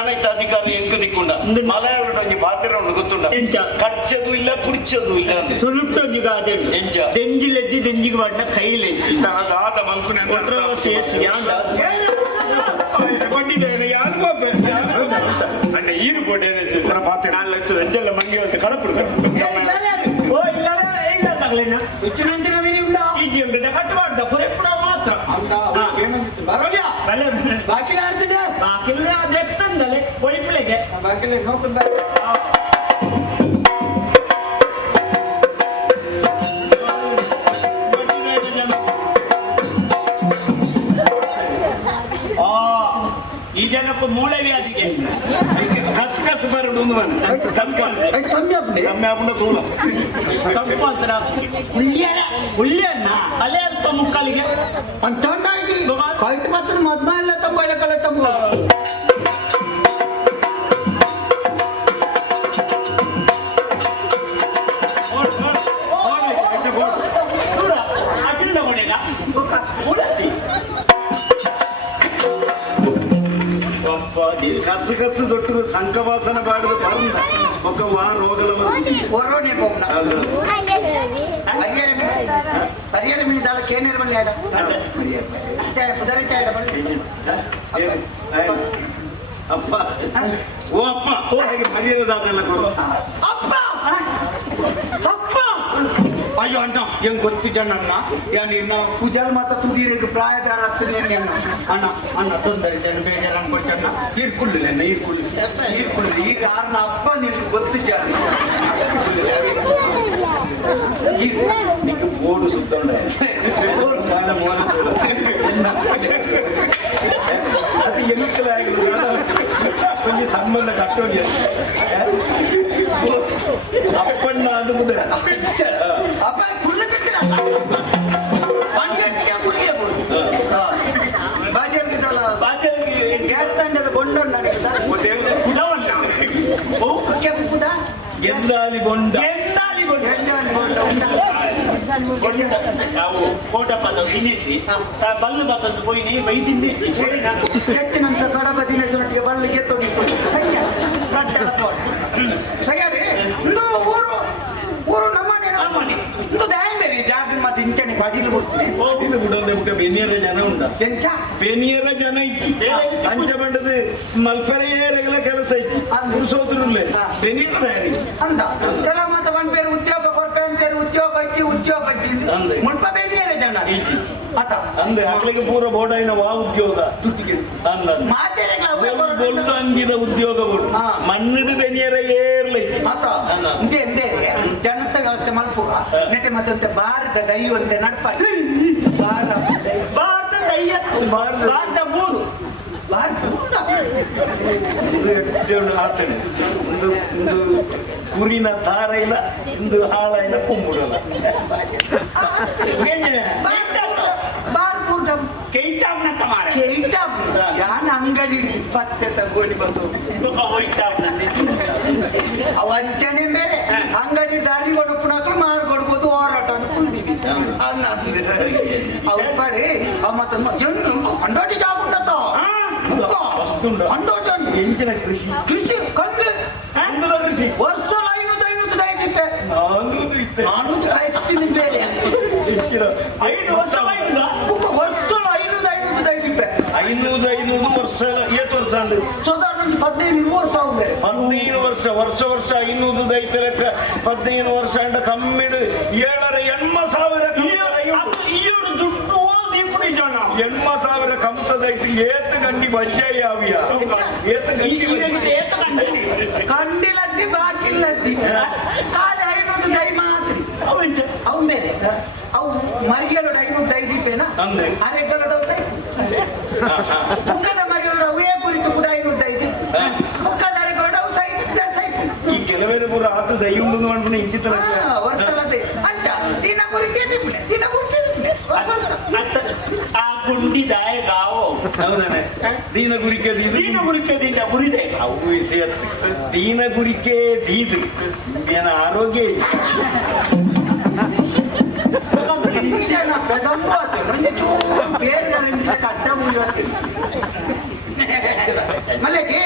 ನನಗೆ ಅಧಿಕಾರ ಎಂಟು ದಿಕ್ಕುಂಡ ಮಲಯಾಳ ಪಾತ್ರ ಗೊತ್ತುಂಡ ಕಚ್ಚದು ಇಲ್ಲ ಪುಡ್ಚದು ಇಲ್ಲ ತುಳುಟ್ಟೊಂಜಿಗ ಅದೆಂಡು ಎಂಚ ದೆಂಜಿಲೆದ್ದಿ ದೆಂಜಿಗೆ ಬಣ್ಣ ಕೈಲೆದ್ದಿ ಆದ ಮಲ್ಪನೆ ಕೊಂಡಿದ್ದೇನೆ ಯಾರು ಈರು ಕೊಟ್ಟೆ ಚಿತ್ರ ಪಾತ್ರ 4 ಲಕ್ಷ ಎಂಜೆಲ್ಲ ಮಂಗಿ ಅಂತ ಕಡಪುಡು ಕಟ್ ಮಾಡ್ದ ಪುರೆಪುಡ ಮಾತ್ರ ಬಾಕಿಲ ಆಡ್ತಿದ್ದೆ ಬಾಕಿಲ ಅದೆತ್ತಂದಲೆ ಒಳಿಪಿಳೆಗೆ ಬಾಕಿಲ ನೋಡ್ಕೊಂಡು ಈ ಜನಕ್ಕೂ ಮೂಳೆ ವ್ಯಾಧಿಗೆ ಕಸ್ಕಸ್ ಬರಡು ಕಸ್ಕಸ್ ಕಮ್ಮಿ ಆಪುಂಡ ತೂಳ ತಪ್ಪು ಅಂತರ ಹುಳ್ಳಿಯನ್ನ ಅಲ್ಲೇ ಅಲ್ಸ್ಕೊ ಮುಕ್ಕಾಲಿಗೆ ಅಂತ ಕೈಟ್ ಮಾತ್ರ ಮೊದ್ಲ ತಂಬ ಕಲ ತಂಬ ಕಸು ಕಸು ದೊಡ್ಡ ಸಂಕವಾಸನ ಬಾಡದು ಬರಂದ ఒక వారం రోజుల ಒರೋನೆ ಹೋಗ್ನ ಹರಿಯರ ಮಿನಿ ದಾಳ ಕೇನೇರ ಬನ್ನಿ ಆಡ ಪುದರಿಟ್ಟ ಆಡ ಅಪ್ಪ ಓ ಅಪ್ಪ ಹರಿಯರ ದಾದೆಲ್ಲ ಅಪ್ಪ ಅಪ್ಪ ಅಯ್ಯೋ ಅಣ್ಣ ಹೆಂಗ್ ಗೊತ್ತಿದ್ದಣ್ಣ ನೀನು ಪೂಜಾರಿ ಮಾತ್ರ ತುದೀರಿಗೆ ಪ್ರಾಯದಾರ ಆಗ್ತದೆ ಅಣ್ಣ ಅಣ್ಣ ತೊಂದರೆ ಬೇಜಾರ ಅನ್ಕೊಟ್ಟಣ್ಣ ಈರ್ಕೊಳ್ಳಿಲ್ಲ ಈರ್ಕೊಳ್ಳಿಲ್ಲ ಈಗ ಯಾರನ್ನ ಅಪ್ಪ ನೀನು ಗೊತ್ತಿದ್ದ నీకు బోర్డు సుత్తుండే అది ఎన్నికలు కొంచెం సంబంధం కట్టండి అప్పన్న అందుకుంటే ಗೆಂದಾಲಿ ಬೊಂಡ ನಾವು ಕೋಟಪದ ತಿನ್ನಿಸಿ ಬಲ್ಲು ಬತ್ತಂದು ಪೋಯಿ ನೀ ಬೈದಿಂದಿ ಎತ್ತಿನಂತ ಕಡಬ ತಿನ್ನಿಸೊಟ್ಟಿಗೆ ಬಲ್ಲಿಗೆ ತೊಡಿತು ಸರಿಯಾಗಿ ಊರು ನಮ್ಮನೆ ಇದು ದಯಮೇರಿ ಜಾಗ ಮತ್ತೆ ಇಂಚನೆ ಪಡಿಲು ಪಡಿಲು ಬಿಡೋದು ಮುಖ ಬೆನಿಯರ ಜನ ಉಂಟ ಎಂಚ ಬೆನಿಯರ ಜನ ಇಚ್ಚಿ ಅಂಚ ಬಂಡದು ಮಲ್ಪರೆಯರೆಲ್ಲ ಕೆಲಸ ಇಚ್ಚಿ ಮುಗಿಸೋದ್ರಲ್ಲೇ ಬೆನಿಯರ ತಯಾರಿ ಅಂದ ಕೆಲ ಮತ್ತೆ ಒಂದ್ ಬೇರೆ ಉದ್ಯೋಗ ಕೊಡ್ಕೊಂಡ್ರೆ ಉದ್ಯೋಗ ಇಚ್ಚಿ ಮುಲ್ಪ ಬೆನಿಯರ ಜನ ಇಚ್ಚಿ ಅತ ಅಂದೆ ಅಕ್ಲಿಗೆ ಪೂರ ಬೋಡಾಯಿನ ವಾ ಉದ್ಯೋಗ ತುಟ್ಟಿಗೆ ಅಂದ ಬೊಲ್ದು ಅಂಗಿದ ಉದ್ಯೋಗಗಳು ಮಣ್ಣಿಡು ಬೆನಿಯರ ಏರ್ಲ ಇಚ್ಚಿ ಅತ ಇಂದೆ ಜನತ ವ್ಯವಸ್ಥೆ ಮಲ್ಪುಗ ನೆಟ್ಟೆ ಮತ್ತೆ ಭಾರತ ದೈವಂತೆ ನಡ್ಪ ಭಾರತ ದಯ್ಯ ಭಾರತ ಮೂರು ಆತನೆ ಒಂದು ಕುರಿನ ದಾರ ಇಲ್ಲ ಒಂದು ಹಾಳ ಇಲ್ಲ ಕೊಂಬುಡಲ್ಲ ಅಂಗಡಿ ಪತ್ತೆ ತಗೊಂಡು ಬಂದು ಅವಂಚನೆ ಬೇರೆ ಅಂಗಡಿ ದಾರಿ ಕೊಡಪುಣಕ ಮಾರು ಕೊಡ್ಬೋದು ಹೋರಾಟ ಅಂತ ಕುಳ್ದೀವಿ ಅವ್ರ ಪಡೆ ಕಂಡೋಟಿ ಜಾಬ್ ಉಂಡತ್ತ ಎಂಚಿನ ಕೃಷಿ ಕೃಷಿ ಕಂದು ಕೃಷಿ ವರ್ಷ 500 ದಯದಿಪ್ಪೆ 400 ಕಾಯ್ತೀನಿ ಬೇರೆ 5 ವರ್ಷ ವರ್ಷ 500 ದಯದಿಪ್ಪೆ 500 ವರ್ಷ 8 ವರ್ಷ ಅಂದ್ರೆ ಸಾಧಾರಣ 15 ವರ್ಷ ಆಗಿದೆ 15 ವರ್ಷ 500 ದೈತ ಲೆಕ್ಕ 15 ವರ್ಷ ಅಂಡ ಕಮ್ಮಿಡು 7,000 ದುಡ್ಡು ಕಮ್ತದೈತಿ ಏತ್ ಗಂಡಿ ಬಜ್ಜೆ ಯಾವ್ಯ ಏತ್ ಗಂಡಿ ಕಂಡಿಲದ್ದಿ ಬಾಕಿಲ್ಲದ್ದಿ ಖಾಲಿ 500 ದೈ ಮಾತ್ರಿ ಅವು ಮೇಲೆ ಅವು ಮರಿಗಳು 500 ದೈದಿಪ್ಪೇನ ಅರೆಗಳು ಮುಖದ ಮರಿಗಳು ಅವೇ ಕುರಿತು ಕೂಡ 500 ದೈದಿ ಮುಖದ ಅರೆಗಳು ಅವು ಸೈಟ್ ಈ ಕೆಲವೇರು ಪೂರ ಆತು ದೈ ಉಂಡು ಮಾಡ್ಬಿಟ್ಟು ಇಂಚಿತ ವರ್ಷಲದೆ ಅಂಚ ದಿನ ಕುರಿಕೆ ದಿನ ಕುರಿಕೆ ಆ ಗುಂಡಿ ದಾಯ ಗಾವೋ ಹೌದಾನೆ ದೀನ ಗುರಿಕೆ ದಿನ ಗುರಿದೆ ಅವು ವಿಷಯ ದೀನ ಗುರಿಕೆ ದೀದು ಏನ ಆರೋಗ್ಯ ಮಲೆಗೆ